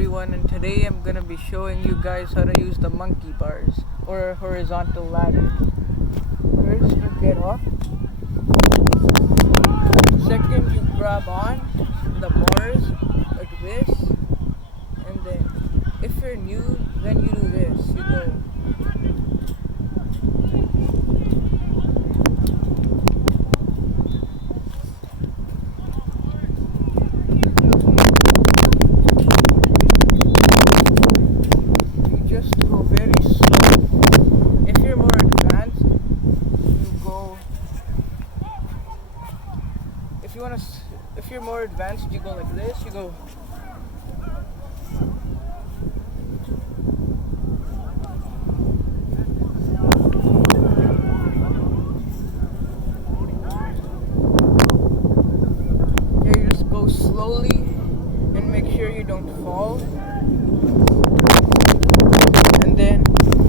everyone, and today I'm gonna be showing you guys how to use the monkey bars or horizontal ladder. First you get off. Second you grab on the bars like this, and then if you're new, then you do this. You go just go very slow. If you're more advanced, you go. If you're more advanced, you go like this. You go. Yeah, you just go slowly and make sure you don't fall. And then,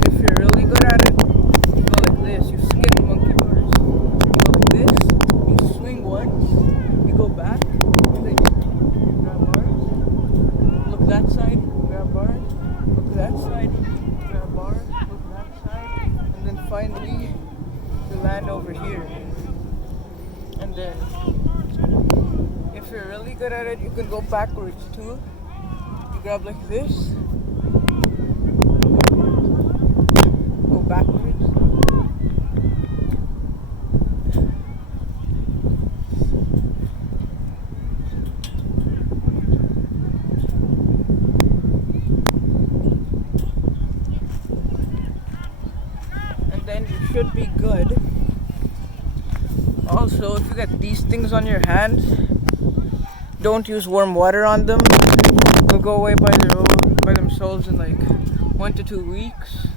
if you're really good at it, you go like this. You skip monkey bars. You go like this. You swing once. You go back. And then you grab bars. Look that side. Grab bars. Look that side. Grab bars. Look that side. And then finally, you land over here. And then, if you're really good at it, you can go backwards too. You grab like this. Backwards. And then you should be good. Also, if you get these things on your hands, don't use warm water on them. They'll go away by themselves in like 1 to 2 weeks.